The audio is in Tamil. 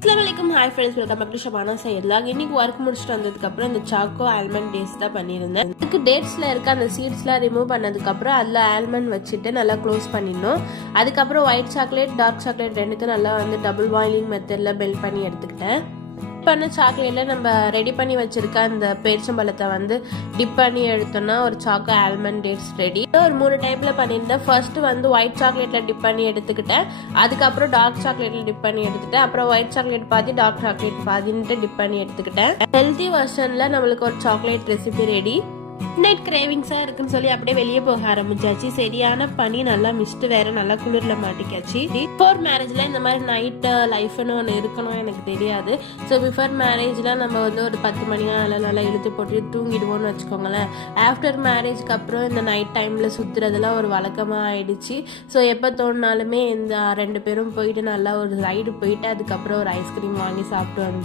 அஸ்ஸலாமு hi friends, welcome back to Shabana செய்யலாம். இன்னைக்கு ஒர்க் முடிச்சுட்டு வந்ததுக்கப்புறம் இந்த சாக்கோ ஆல்மண்ட் டேட்ஸ் தான் பண்ணியிருந்தேன். அதுக்கு டேட்ஸில் இருக்க அந்த சீட்ஸ்லாம் ரிமூவ் பண்ணதுக்கப்புறம் அதில் ஆல்மண்ட் வச்சுட்டு நல்லா க்ளோஸ் பண்ணிடணும். அதுக்கப்புறம் ஒயிட் சாக்லேட் டார்க் சாக்லேட் ரெண்டுத்தையும் நல்லா டபுள் பாயிலிங் மெத்தடில் பெல்ட் பண்ணி எடுத்துக்கிட்டேன். பண்ண சாக்லேட்டில் நம்ம ரெடி பண்ணி வச்சிருக்க அந்த பேரிச்சம்பழத்தை டிப் பண்ணி எடுத்தோம்னா ஒரு சாக்கோ ஆல்மண்ட் டேட்ஸ் ரெடி. ஒரு 3 டைப்பில் பண்ணியிருந்தேன். ஃபர்ஸ்ட் ஒயிட் சாக்லேட்டில் டிப் பண்ணி எடுத்துக்கிட்டேன். அதுக்கப்புறம் டார்க் சாக்லேட்டில் டிப் பண்ணி எடுத்துக்கிட்டேன். அப்புறம் ஒயிட் சாக்லேட் பாதி டார்க் சாக்லேட் பாதின்ட்டு டிப் பண்ணி எடுத்துக்கிட்டேன். ஹெல்த்தி வெர்ஷனில் நம்மளுக்கு ஒரு சாக்லேட் ரெசிபி ரெடி. நைட் கிரேவிங்ஸா இருக்குன்னு சொல்லி அப்படியே வெளியே போக ஆரம்பிச்சாச்சு. சரியான பனி, நல்லா மிஸ்ட் வேற, நல்லா குளிர்ல மாட்டிக்காச்சு. பிஃபோர் மேரேஜ்ல இந்த மாதிரி நைட் லைஃப்னு ஒன்று இருக்கணும் எனக்கு தெரியாது. ஸோ பிஃபோர் மேரேஜ்ல நம்ம ஒரு 10 மணியா நல்லா இழுத்து போட்டு தூங்கிடுவோம்னு வச்சுக்கோங்களேன். ஆஃப்டர் மேரேஜ்க்கு அப்புறம் இந்த நைட் டைம்ல சுத்துறதெல்லாம் ஒரு வழக்கமா ஆயிடுச்சு. ஸோ எப்போ தோணுனாலுமே இந்த 2 பேரும் போயிட்டு நல்லா ஒரு ரைடு போயிட்டு அதுக்கப்புறம் ஒரு ஐஸ்கிரீம் வாங்கி சாப்பிட்டு வந்துடும்.